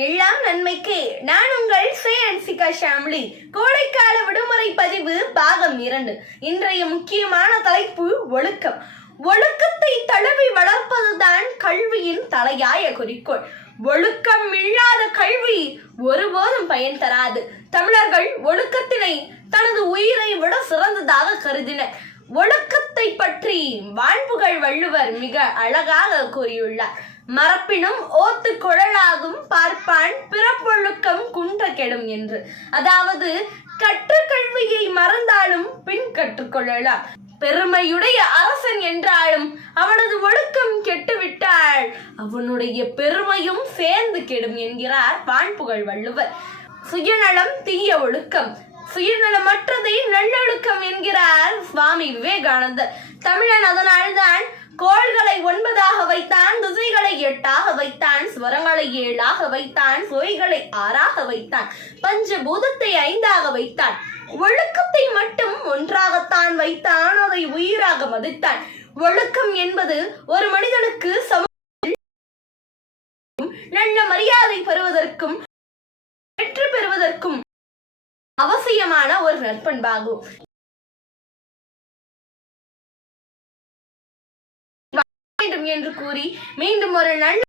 எல்லாம் நன்மைக்கு. நான் உங்கள் ஸ்ரீ ஷாம்லி. கோடைக்கால விடுமுறை பதிவு பாகம் 2. இன்றைய முக்கியமான தலைப்பு ஒழுக்கம். ஒழுக்கத்தை தழுவி வளர்ப்பதுதான் கல்வியின் தலையாய குறிக்கோள். ஒழுக்கம் இல்லாத கல்வி ஒருபோதும் பயன் தராது. தமிழர்கள் ஒழுக்கத்தினை தனது உயிரை விட சிறந்ததாக கருதினர். ஒழுக்கத்தை பற்றி வான்புகழ் வள்ளுவர் மிக அழகாக கூறியுள்ளார். மரப்பினும் ஓத்து குழலாகும் பார்ப்பான் பிறப்பொழுக்கம் குன்ற கெடும் என்று. அதாவது கற்று கல்வியை மறந்தாலும் பின் கற்றுக்கொள்ளலாம். பெருமையுடைய அரசன் என்றாலும் அவனது ஒழுக்கம் கெட்டுவிட்டால் அவனுடைய பெருமையும் சேர்ந்து கெடும் என்கிறார் வான்புகழ் வள்ளுவர். சுயநலம் தீய ஒழுக்கம், சுயநலமற்றதை நல்லொழுக்கம் என்கிறார் சுவாமி விவேகானந்தர். தமிழன் அதனால்தான் கோள்களை 9 வைத்தான், திசைகளை 8 வைத்தான், ஸ்வரங்களை 7 வைத்தான், சுவைகளை 6 வைத்தான், பஞ்சபூதத்தை 5 வைத்தான், ஒழுக்கத்தை மட்டும் 1 வைத்தான், அதை உயிராக மதித்தான். ஒழுக்கம் என்பது ஒரு மனிதனுக்கு நல்ல மரியாதை பெறுவதற்கும் வெற்றி பெறுவதற்கும் அவசியமான ஒரு நற்பண்பாகும் என்று கூறி மீண்டும் ஒரு நல்ல